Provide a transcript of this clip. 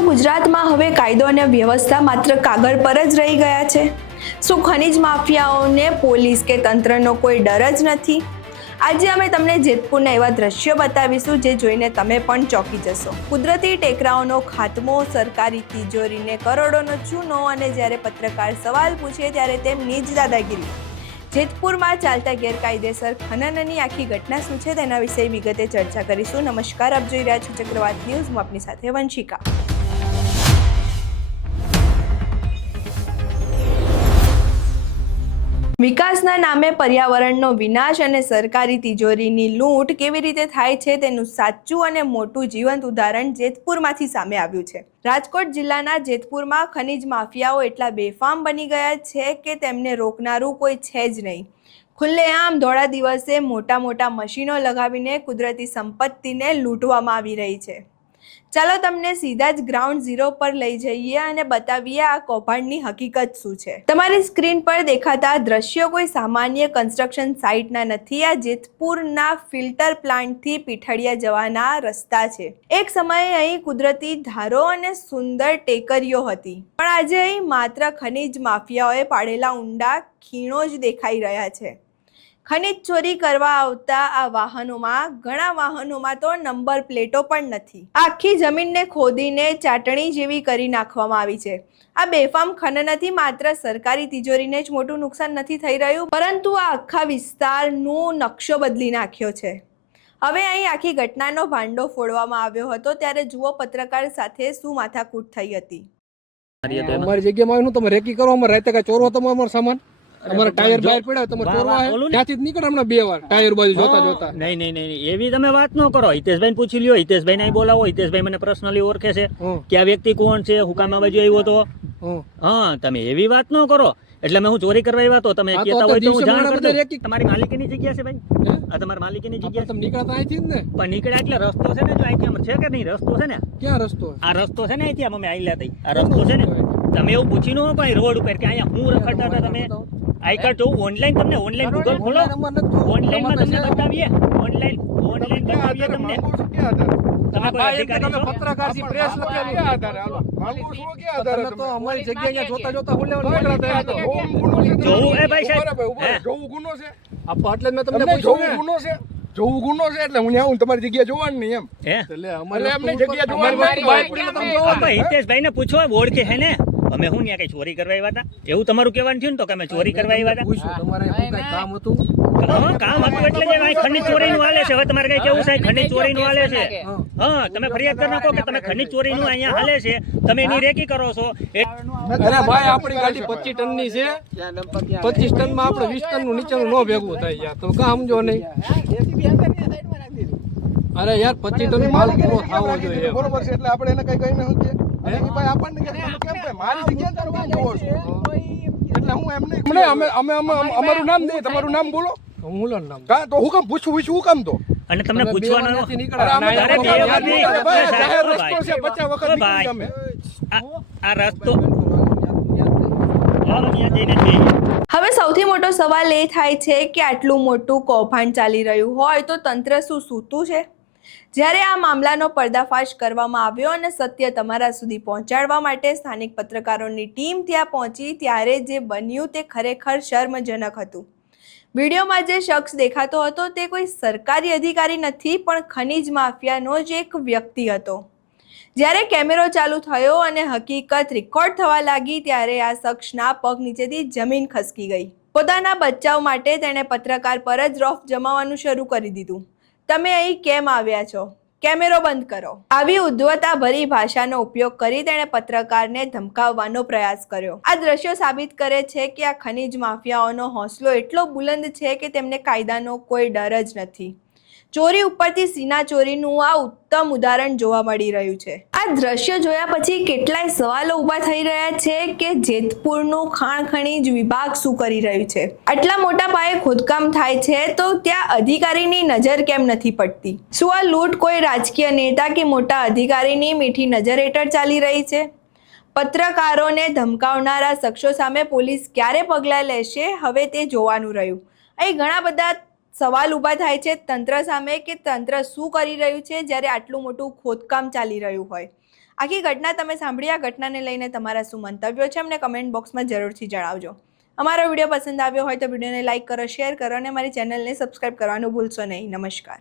શું ગુજરાતમાં હવે કાયદો અને વ્યવસ્થા માત્ર કાગળ પર જ રહી ગયા છે? શું ખનીજ માફિયાઓને પોલીસ કે તંત્રનો કોઈ ડર જ નથી? આજે અમે તમને જેતપુરના એવા દ્રશ્યો બતાવીશું જે જોઈને તમે પણ ચોંકી જશો. કુદરતી ટેકરાઓનો ખાત્મો, સરકારી તિજોરીને કરોડોનો ચૂનો અને જ્યારે પત્રકાર સવાલ પૂછે ત્યારે તેમની જ દાદાગીરી. જેતપુરમાં ચાલતા ગેરકાયદેસર ખનનની આખી ઘટના શું છે તેના વિશે વિગતે ચર્ચા કરીશું. નમસ્કાર, આપ જોઈ રહ્યા છો ચક્રવાત ન્યૂઝ. હું આપની સાથે વંશિકા. વિકાસના નામે પર્યાવરણનો વિનાશ અને સરકારી તિજોરીની લૂંટ કેવી રીતે થાય છે તેનું સાચું અને મોટું જીવંત ઉદાહરણ જેતપુરમાંથી સામે આવ્યું છે. રાજકોટ જિલ્લાના જેતપુરમાં ખનીજ માફિયાઓ એટલા બેફામ બની ગયા છે કે તેમને રોકનારું કોઈ છે જ નહીં. ખુલ્લેઆમ ધોળા દિવસે મોટા મોટા મશીનો લગાવીને કુદરતી સંપત્તિને લૂંટવામાં આવી રહી છે. ચાલો તમને સીધા જ ગ્રાઉન્ડ ઝીરો પર લઈ જઈએ અને બતાવીએ આ કૌભાંડની હકીકત શું છે. તમારી સ્ક્રીન પર દેખાતા દ્રશ્યો કોઈ સામાન્ય કન્સ્ટ્રક્શન સાઇટના નથી. આ જેતપુરના ફિલ્ટર પ્લાન્ટથી પીઠડિયા જવાના રસ્તા છે. એક સમયે અહીં કુદરતી ધારો અને સુંદર ટેકરીઓ હતી, પણ આજે અહીં માત્ર ખનીજ માફિયાઓએ પાડેલા ઊંડા ખીણો જ દેખાઈ રહ્યા છે. ખનીજ ચોરી કરવા આવતા આ વાહનોમાં ઘણા વાહનોમાં તો નંબર પ્લેટો પણ નથી. આખી જમીનને ખોદીને ચાટણી જેવી કરી નાખવામાં આવી છે. આ બેફામ ખનનથી માત્ર સરકારી તિજોરીને જ મોટું નુકસાન નથી થઈ રહ્યું, પરંતુ આ આખા વિસ્તારનો નકશો બદલી નાખ્યો છે. હવે અહીં આખી ઘટનાનો ભાંડો ફોડવામાં આવ્યો હતો ત્યારે જુઓ પત્રકાર સાથે શું માથાકૂટ થઈ હતી. અમારી જગ્યામાં તમે રેકી કરો, અમારે રાતે કા ચોરો તમે અમારો સામાન, અમારા ટાયર બહાર પડ્યા, તમે ચોરવા ત્યાંથી જ નીકળે હમણાં 2 વાર ટાયર બાજુ જોતા જોતા. નહીં એવી તમે વાત ન કરો. હિતેશભાઈ પૂછી લ્યો, હિતેશભાઈ ને બોલાવો. હિતેશભાઈ મને પર્સનલી ઓળખે છે કે આ વ્યક્તિ કોણ છે, હું કામ આ બાજુ આવ્યો હતો. હા, તમે એવી વાત ન કરો. એટલે મેં હું ચોરી કરવા આવ્યા તો તમે કહેતા હોય તો હું જાણ કરી દઉં. તમારી માલિકીની જગ્યા છે ભાઈ, આ તમારી માલિકીની જગ્યા. તમે નીકળતા અહીંથી જ ને? પણ નીકળ્યા એટલે રસ્તો છે ને, જો અહીંથી આમ છે કે નહીં રસ્તો છે ને? ક્યાં રસ્તો? આ રસ્તો છે ને, અહીંથી અમે આઈલા થઈ. આ રસ્તો છે ને, તમે એવું પૂછી ન ભાઈ રોડ ઉપર કે અહીંયા હું રખડતા હતા. તમે આઈ કાર્ડ જો ઓનલાઈન તમને ઓનલાઈન ગૂગલ ખોલો, ઓનલાઈન માં તમને બતાવીએ. ઓનલાઈન બતાવીએ તમને. તમે કોઈ અધિકારી છો? પત્રકારથી પ્રેસ લખેલી આધારે હાલો માલકો શું કે આધારે તો અમારી જગ્યા અહીંયા જોતા જોતા હું લેવાનું જોવું એ ભાઈ સાહેબ જોવું ગુનો છે. આપો એટલે મેં તમને પૂછ્યું ગુનો છે. જોવું ગુનો છે એટલે હું આવું તમારી જગ્યા જોવાની નહીં એમ. એટલે અમારે અમને જગ્યા જોવાની. હિતેશભાઈ ને પૂછો, ઓળખે છે ને? અમે હું ત્યાં કઈ ચોરી કરવા આવ્યા હતા એવું તમારું કહેવાનું થયું ને? તો કે અમે ચોરી કરવા આવ્યા હતા. તમારે કઈ કામ હતું? કામ હતું એટલે જ ખનીજ ચોરી નું હાલે છે. હવે તમારે કઈ કેવું સાહેબ? ખનીજ ચોરી નું હાલે છે. હા, તમે ફરિયાદ કરી નાખો કે તમે ખનીજ ચોરી નું અહીંયા હાલે છે, તમે એની રેકી કરો છો. અરે ભાઈ, આપણી ગાડી 25 ટન ની છે. 25 ટન માં આપણે 20 ટન નું નીચેનું નો ભેગું થાય યાર. તમે કા સમજો નહીં? અરે યાર, 25 ટન માલ પૂરો થવો જોઈએ. બરોબર છે, એટલે આપણે એને કઈ કઈ ન શકીએ. ભાઈ આપણને કેમ મારી જગ્યા તારું કામ જોવો છો? એટલે હું એમને અમે અમારું નામ દે, તમારું નામ બોલો. હું નામ કા તો હું કામ પૂછું હું કામ તો? અને તમને પૂછવાનું નથી નીકળે. આ રસ્તો હવે સૌથી મોટો સવાલ એ થાય છે કે આટલું મોટું કૌભાંડ ચાલી રહ્યું હોય તો તંત્ર શું સૂતું છે? જ્યારે આ મામલાનો પર્દાફાશ કરવામાં આવ્યો અને સત્ય તમારા સુધી પહોંચાડવા માટે સ્થાનિક પત્રકારોની ટીમ ત્યાં પહોંચી ત્યારે જે બન્યું તે ખરેખર શર્મજનક હતું. વિડીયોમાં જે શખ્સ દેખાતો હતો તે કોઈ સરકારી અધિકારી નથી, પણ ખનીજ માફિયાનો જ એક વ્યક્તિ હતો. જ્યારે કેમેરો ચાલુ થયો અને હકીકત રેકોર્ડ થવા લાગી ત્યારે આ શખ્સના પગ નીચેથી જમીન ખસકી ગઈ. પોતાના બચાવ માટે તેણે પત્રકાર પર જ રોફ જમાવવાનું શરૂ કરી દીધું. તમે અહીં કેમ આવ્યા છો? કેમેરો બંધ કરો. આવી ઉદ્ધવતા ભરી ભાષાનો ઉપયોગ કરી તેણે પત્રકારને ધમકાવવાનો પ્રયાસ કર્યો. આ દ્રશ્યો સાબિત કરે છે કે આ ખનીજ માફિયાઓનો હોંસલો એટલો બુલંદ છે કે તેમને કાયદાનો કોઈ ડર જ નથી. ચોરી ઉપરથી સીના ચોરીનું આ ઉત્તમ ઉદાહરણ જોવા મળી રહ્યું છે. આ દ્રશ્ય જોયા પછી કેટલાય સવાલો ઊભા થઈ રહ્યા છે કે જેતપુરનું ખાણ ખનીજ વિભાગ શું કરી રહ્યું છે? આટલા મોટા પાયે ખોદકામ થાય છે તો ત્યાં અધિકારીની નજર કેમ નથી પડતી? શું આ લૂંટ કોઈ રાજકીય નેતા કે મોટા અધિકારીની મીઠી નજર હેઠળ ચાલી રહી છે? પત્રકારોને ધમકાવનારા શખ્સો સામે પોલીસ ક્યારે પગલાં લેશે હવે તે જોવાનું રહ્યું. અહીં ઘણા બધા સવાલ ઊભા થાય છે તંત્ર સામે કે તંત્ર શું કરી રહ્યું છે જ્યારે આટલું મોટું ખોદકામ ચાલી રહ્યું હોય. આખી ઘટના તમે સાંભળી. આ ઘટનાને લઈને તમારા શું મંતવ્યો છે અમને કમેન્ટ બોક્સમાં જરૂરથી જણાવજો. અમારો વિડીયો પસંદ આવ્યો હોય તો વિડીયોને લાઇક કરો, શેર કરો અને અમારી ચેનલને સબસ્ક્રાઇબ કરવાનું ભૂલશો નહીં. નમસ્કાર.